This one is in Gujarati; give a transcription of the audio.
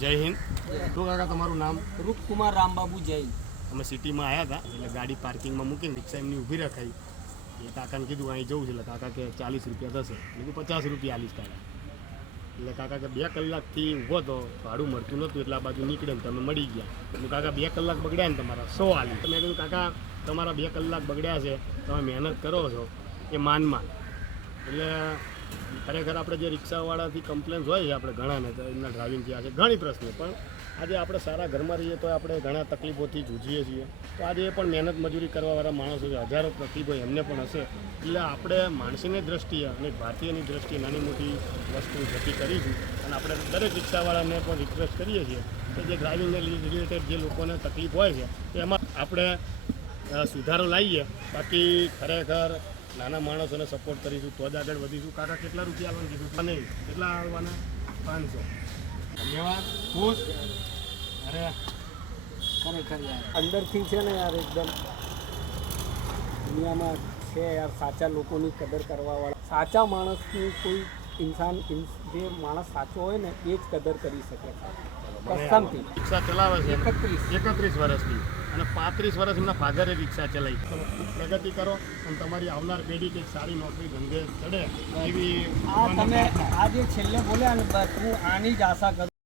જય હિન્દ. તો કાકા તમારું નામ? રૂપકુમાર રામબાબુ જૈન. અમે સિટીમાં આવ્યા હતા એટલે ગાડી પાર્કિંગમાં મૂકીને રિક્ષા એમની ઊભી રખાઈ. એટલે કાકાને કીધું અહીં જવું છે એટલે કાકા કે 40 રૂપિયા થશે. મેં કીધું 50 રૂપિયા આલીશ કાકા. એટલે કાકા કે 2 કલાકથી ઊભો તો ભાડું મળતું નહોતું એટલે આ બાજુ નીકળે ને તમે મળી ગયા. એટલે કાકા 2 કલાક બગડ્યા ને તમારા 100 આલી. મેં કીધું કાકા તમારા 2 કલાક બગડ્યા છે, તમે મહેનત કરો છો એ માનમાં. એટલે ખરેખર આપણે જે રિક્ષાવાળાથી કમ્પ્લેન્સ હોય છે આપણે ઘણાને તો એમના ડ્રાઇવિંગ થયા છે ઘણી પ્રશ્નો, પણ આજે આપણે સારા ઘરમાં રહીએ તો આપણે ઘણા તકલીફોથી જૂજીએ છીએ. તો આજે એ પણ મહેનત મજૂરી કરવાવાળા માણસો છે, હજારો તકલીફો એમને પણ હશે. એટલે આપણે માણસીની દ્રષ્ટિએ અને ભારતીયની દ્રષ્ટિએ નાની મોટી વસ્તુ જતી કરીશું. અને આપણે દરેક રિક્ષાવાળાને પણ રિક્વેસ્ટ કરીએ છીએ કે જે ડ્રાઇવિંગને રિલેટેડ જે લોકોને તકલીફ હોય છે તો એમાં આપણે સુધારો લાવીએ. બાકી ખરેખર નાના માણસોને સપોર્ટ કરીશું તો જ આગળ વધીશું. કાકા કેટલા રૂપિયા આવવાનું કીધું? નહીં કેટલા આવવાના? 500. ધન્યવાદ. ખુશ? અરે ખરેખર યાર અંદરથી છે ને યાર એકદમ દુનિયામાં છે યાર સાચા લોકોની કદર કરવાવાળા. સાચા માણસની કોઈ ઇન્સાન જે માણસ સાચો હોય ને એ જ કદર કરી શકે. કસમથી રિક્ષા ચલાવે છે 31 વર્ષથી અને 35 વર્ષ એમના ફાધરે રિક્ષા ચલાવી. પ્રગતિ કરો અને તમારી આવનાર પેઢી કંઈક સારી નોકરી ધંધે ચડે એવી તમે આ જે છેલ્લે બોલ્યા ને હું આની જ આશા કરું.